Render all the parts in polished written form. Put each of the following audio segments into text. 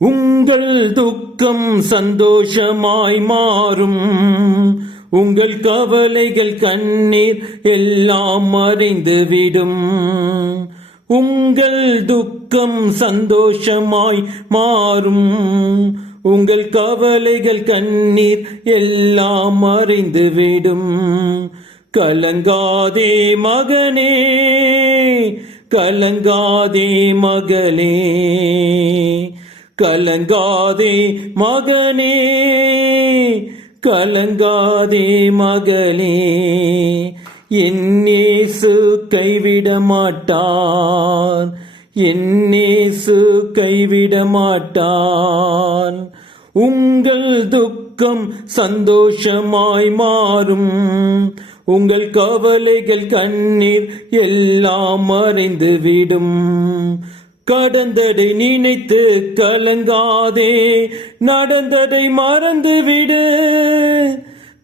உங்கள் துக்கம் சந்தோஷமாய் மாறும். உங்கள் கவலைகள் கண்ணீர் எல்லாம் மறைந்துவிடும். உங்கள் துக்கம் சந்தோஷமாய் மாறும். உங்கள் கவலைகள் கண்ணீர் எல்லாம் மறைந்துவிடும். கலங்காதே மகனே, கலங்காதே மகளே, கலங்காதே மகனே, கலங்காதே மகளே. என் இயேசு கைவிட மாட்டார், என் இயேசு கைவிட மாட்டார். உங்கள் துக்கம் சந்தோஷமாய் மாறும். உங்கள் கவலைகள் கண்ணீர் எல்லாம் மறைந்துவிடும். கடந்ததை நினைத்து கலங்காதே, நடந்ததை மறந்துவிடு.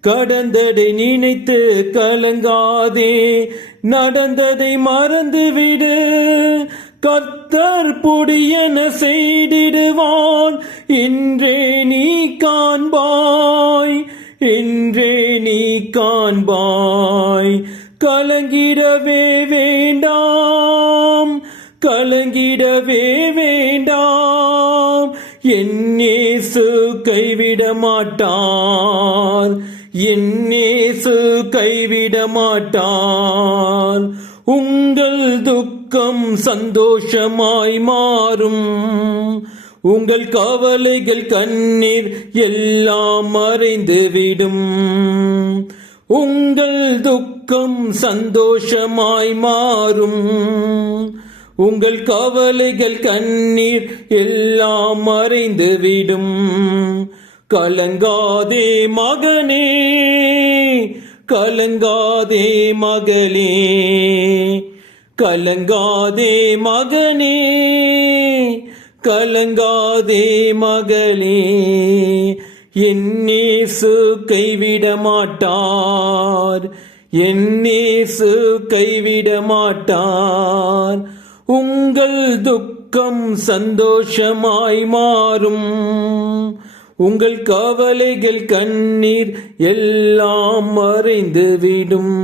கடந்ததை நினைத்து கலங்காதே, நடந்ததை மறந்துவிடு. கர்த்தர் பொடியென செய்திடுவான், இன்றே நீ காண்பாய், இன்றே நீ காண்பாய். கலங்கிடவே வேண்டாம், கலங்கிடவே வேண்டாம். என் இயேசு கைவிட மாட்டார், என் இயேசு கைவிட மாட்டார். உங்கள் துக்கம் சந்தோஷமாய் மாறும். உங்கள் கவலைகள் கண்ணீர் எல்லாம் மறைந்துவிடும். உங்கள் துக்கம் சந்தோஷமாய் மாறும். உங்கள் கவலைகள் கண்ணீர் எல்லாம் மறைந்துவிடும். கலங்காதே மகனே, கலங்காதே மகளே, கலங்காதே மகனே, கலங்காதே மகளே. என் இயேசு கைவிட மாட்டார், என் இயேசு கைவிட மாட்டார். உங்கள் துக்கம் சந்தோஷமாய் மாறும். உங்கள் கவலைகள் கண்ணீர் எல்லாம் மறைந்துவிடும்.